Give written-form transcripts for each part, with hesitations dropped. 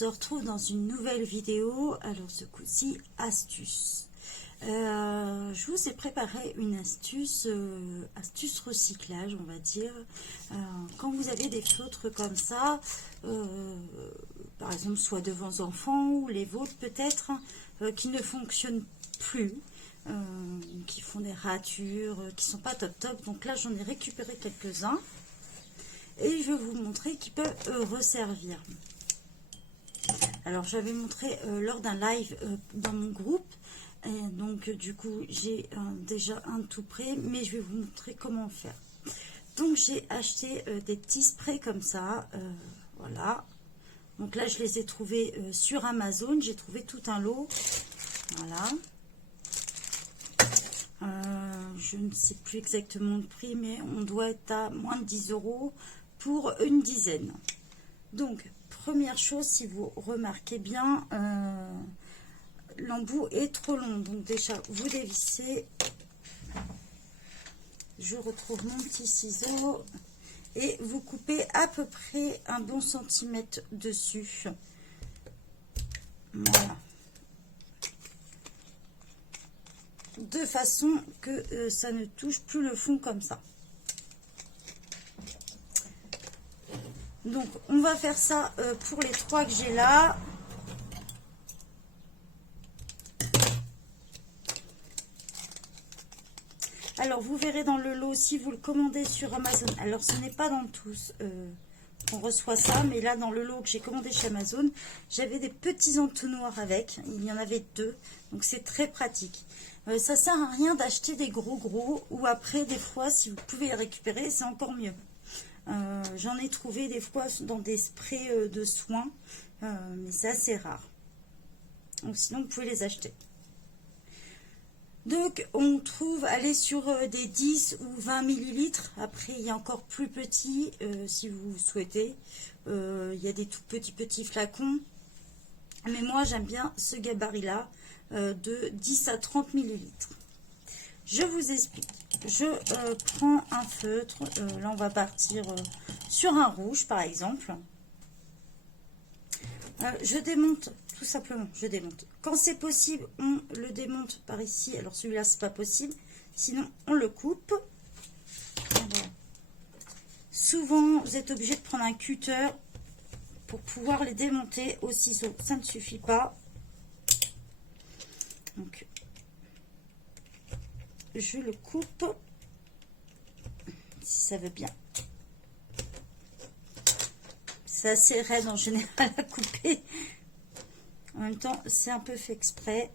se retrouve dans une nouvelle vidéo. Alors ce coup-ci, astuce. Je vous ai préparé une astuce, astuce recyclage, on va dire. Quand vous avez des feutres comme ça, par exemple soit de vos enfants ou les vôtres peut-être, qui ne fonctionnent plus, qui font des ratures, qui sont pas top top. Donc là j'en ai récupéré quelques-uns et je vais vous montrer qu'ils peuvent resservir. Alors j'avais montré lors d'un live dans mon groupe, et donc du coup j'ai déjà un tout prêt, mais je vais vous montrer comment faire. Donc j'ai acheté des petits sprays comme ça, voilà. Donc là je les ai trouvés sur Amazon, j'ai trouvé tout un lot, voilà. Je ne sais plus exactement le prix, mais on doit être à moins de 10 € pour une dizaine. Donc première chose, si vous remarquez bien, l'embout est trop long, donc déjà vous dévissez. Je retrouve mon petit ciseau et vous coupez à peu près un bon centimètre dessus. Voilà, de façon que ça ne touche plus le fond comme ça. Donc on va faire ça pour les trois que j'ai là. Alors vous verrez dans le lot, si vous le commandez sur Amazon, alors ce n'est pas dans tous qu'on reçoit ça, mais là dans le lot que j'ai commandé chez Amazon, j'avais des petits entonnoirs avec, il y en avait 2, donc c'est très pratique. Ça sert à rien d'acheter des gros, ou après des fois si vous pouvez les récupérer, c'est encore mieux. J'en ai trouvé des fois dans des sprays de soins, mais c'est assez rare. Donc sinon vous pouvez les acheter. Donc on trouve, aller sur des 10 ou 20 millilitres. Après il y a encore plus petit si vous souhaitez. Il y a des tout petits flacons. Mais moi j'aime bien ce gabarit là de 10 à 30 millilitres. Je vous explique. Je prends un feutre. Là on va partir sur un rouge par exemple. Je démonte, tout simplement, je démonte. Quand c'est possible, on le démonte par ici. Alors celui-là, c'est pas possible. Sinon, on le coupe. Alors, souvent, vous êtes obligé de prendre un cutter pour pouvoir les démonter au ciseau. Ça ne suffit pas. Donc, je le coupe, si ça veut bien. C'est assez raide en général à couper. En même temps, c'est un peu fait exprès.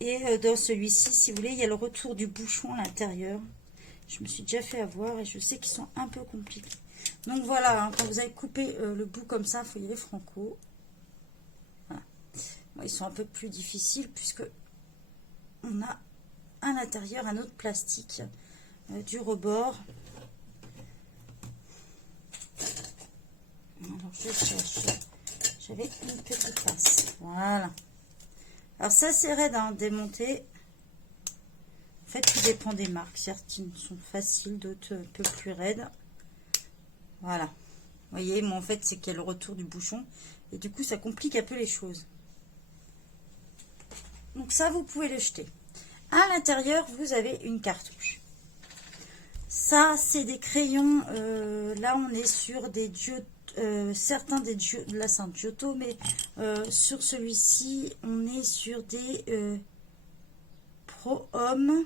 Et dans celui-ci, si vous voulez, il y a le retour du bouchon à l'intérieur. Je me suis déjà fait avoir et je sais qu'ils sont un peu compliqués. Donc voilà, hein, quand vous avez coupé le bout comme ça, il faut y aller franco. Voilà. Bon, ils sont un peu plus difficiles puisque on a à l'intérieur un autre plastique du rebord. Alors je cherche, j'avais une petite pince, voilà. Alors ça c'est raide à démonter. En fait tout dépend des marques, certaines sont faciles, d'autres un peu plus raides. Voilà, vous voyez, moi en fait c'est qu'il y a le retour du bouchon et du coup ça complique un peu les choses. Donc ça vous pouvez le jeter. À l'intérieur vous avez une cartouche. Ça c'est des crayons, là on est sur des Giotto. Certains des Giotto, là c'est un Giotto, mais sur celui-ci on est sur des Pro Homme,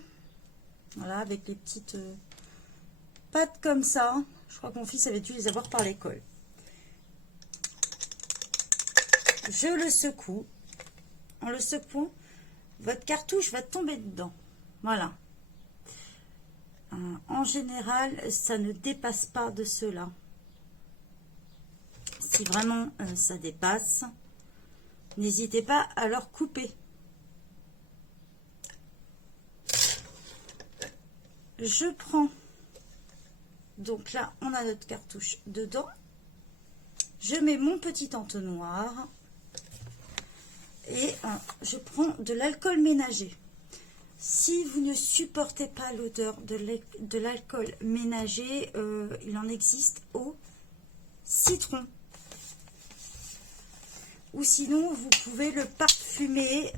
voilà, avec les petites pattes comme ça. Je crois que mon fils avait dû les avoir par l'école. Je le secoue. En le secouant, votre cartouche va tomber dedans. Voilà. En général, ça ne dépasse pas de cela. Si vraiment ça dépasse, n'hésitez pas à leur couper. Je prends, donc là on a notre cartouche dedans, je mets mon petit entonnoir et je prends de l'alcool ménager. Si vous ne supportez pas l'odeur de l'alcool ménager, il en existe au citron. ou sinon vous pouvez le parfumer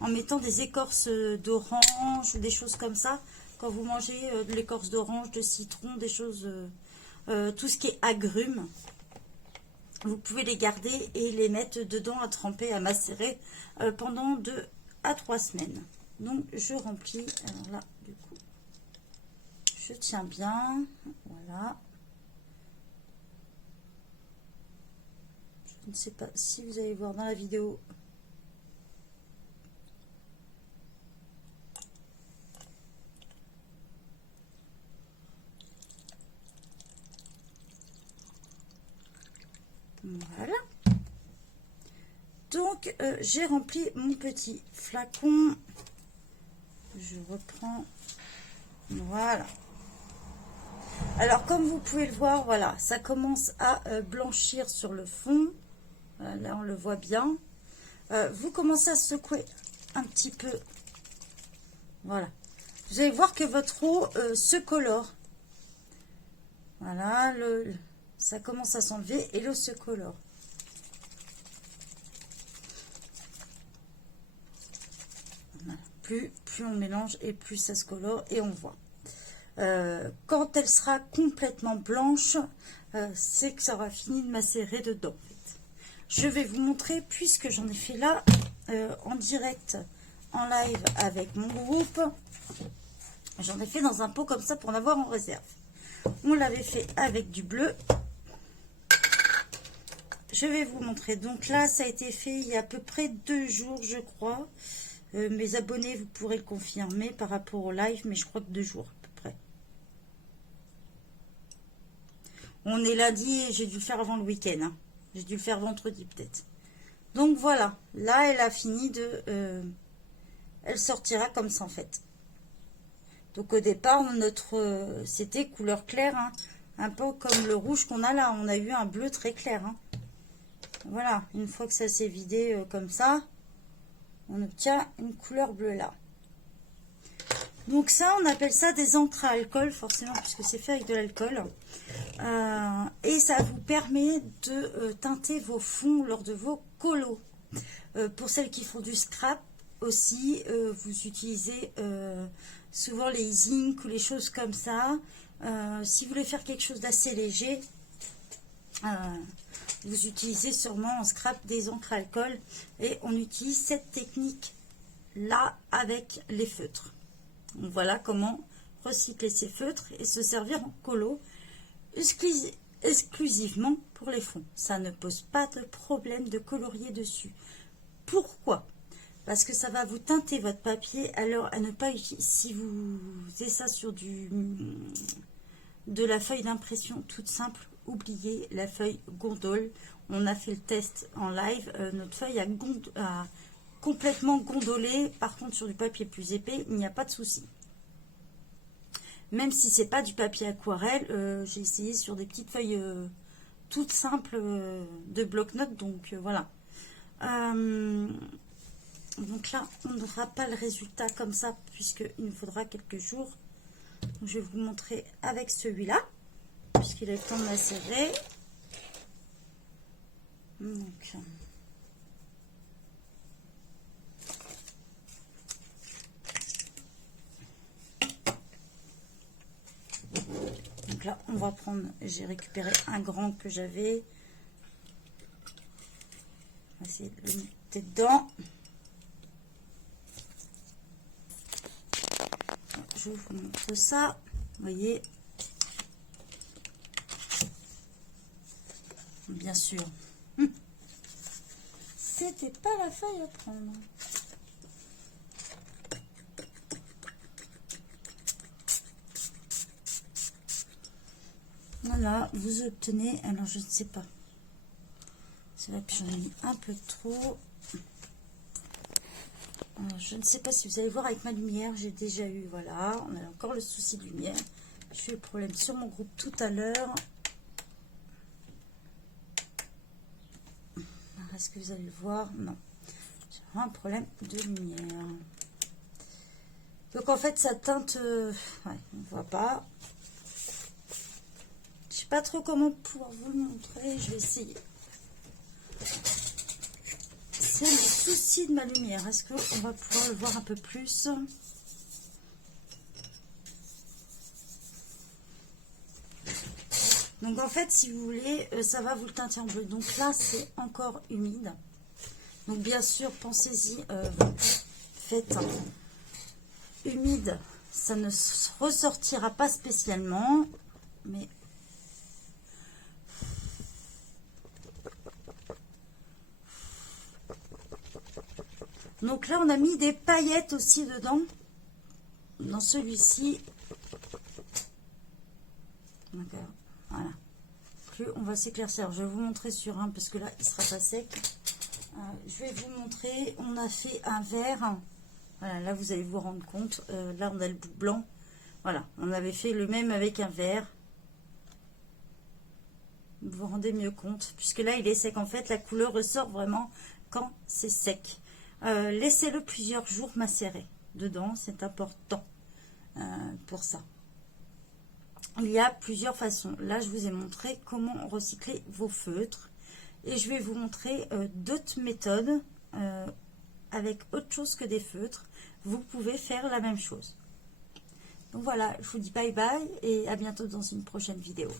en mettant des écorces d'orange ou des choses comme ça. Quand vous mangez de l'écorce d'orange, de citron, des choses, tout ce qui est agrumes, vous pouvez les garder et les mettre dedans à tremper, à macérer pendant 2 à 3 semaines. Donc je remplis, alors là du coup je tiens bien, voilà. Je ne sais pas si vous allez voir dans la vidéo. Voilà. Donc, j'ai rempli mon petit flacon. Je reprends. Voilà. Alors, comme vous pouvez le voir, voilà, ça commence à blanchir sur le fond. Là, on le voit bien. Vous commencez à secouer un petit peu. Voilà. Vous allez voir que votre eau se colore. Voilà, ça commence à s'enlever et l'eau se colore. Voilà. Plus on mélange et plus ça se colore et on voit. Quand elle sera complètement blanche, c'est que ça aura fini de macérer dedans. En fait. Je vais vous montrer, puisque j'en ai fait là en direct, en live avec mon groupe. J'en ai fait dans un pot comme ça pour en avoir en réserve. On l'avait fait avec du bleu. Je vais vous montrer. Donc là, ça a été fait il y a à peu près 2 jours, je crois. Mes abonnés, vous pourrez le confirmer par rapport au live, mais je crois que 2 jours à peu près. On est lundi et j'ai dû le faire avant le week-end. Hein. J'ai dû le faire vendredi peut-être. Donc voilà, là, elle a fini de... elle sortira comme ça en fait. Donc au départ, c'était couleur claire, hein, un peu comme le rouge qu'on a là. On a eu un bleu très clair. Hein. Voilà, une fois que ça s'est vidé comme ça, on obtient une couleur bleue là. Donc ça, on appelle ça des encres à alcool, forcément, puisque c'est fait avec de l'alcool. Et ça vous permet de teinter vos fonds lors de vos colos. Pour celles qui font du scrap aussi, vous utilisez souvent les inks ou les choses comme ça. Si vous voulez faire quelque chose d'assez léger, vous utilisez sûrement en scrap des encres à alcool. Et on utilise cette technique là avec les feutres. Donc voilà comment recycler ces feutres et se servir en colo exclusivement pour les fonds. Ça ne pose pas de problème de colorier dessus. Pourquoi? Parce que ça va vous teinter votre papier. Alors à ne pas utiliser, si vous faisiez ça sur de la feuille d'impression toute simple, oubliez la feuille gondole. On a fait le test en live. Notre feuille a complètement gondolé. Par contre, sur du papier plus épais, il n'y a pas de souci. Même si c'est pas du papier aquarelle, j'ai essayé sur des petites feuilles toutes simples de bloc-notes. Donc voilà. Donc là, on n'aura pas le résultat comme ça, puisqu'il nous faudra quelques jours. Donc, je vais vous montrer avec celui-là, puisqu'il a le temps de macérer. Donc là, on va prendre, j'ai récupéré un grand que j'avais. On va essayer de le mettre dedans. Je vous montre ça. Vous voyez. Bien sûr. C'était pas la feuille à prendre. Voilà, vous obtenez, alors je ne sais pas. C'est là que j'en ai mis un peu trop. Alors, je ne sais pas si vous allez voir avec ma lumière, j'ai déjà eu, voilà, on a encore le souci de lumière. J'ai eu le problème sur mon groupe tout à l'heure. Est-ce que vous allez le voir? Non. J'ai un problème de lumière. Donc en fait, ça teinte... ouais, on ne voit pas. Je sais pas trop comment pouvoir vous le montrer. Je vais essayer. c'est le souci de ma lumière. Est-ce qu'on va pouvoir le voir un peu plus? Donc en fait, si vous voulez, ça va vous le teinter en bleu. Donc là, c'est encore humide. Donc bien sûr, pensez-y, faites humide, ça ne ressortira pas spécialement, mais donc là, on a mis des paillettes aussi dedans, dans celui-ci. D'accord, voilà. Plus on va s'éclaircir. Je vais vous montrer sur un, parce que là, il sera pas sec. Je vais vous montrer, on a fait un vert. Voilà, là, vous allez vous rendre compte. Là, on a le bout blanc. Voilà, on avait fait le même avec un vert. Vous vous rendez mieux compte, puisque là, il est sec. En fait, la couleur ressort vraiment quand c'est sec. Laissez-le plusieurs jours macérer dedans, c'est important pour ça. Il y a plusieurs façons. Là, je vous ai montré comment recycler vos feutres. Et je vais vous montrer d'autres méthodes avec autre chose que des feutres. Vous pouvez faire la même chose. Donc voilà, je vous dis bye bye et à bientôt dans une prochaine vidéo.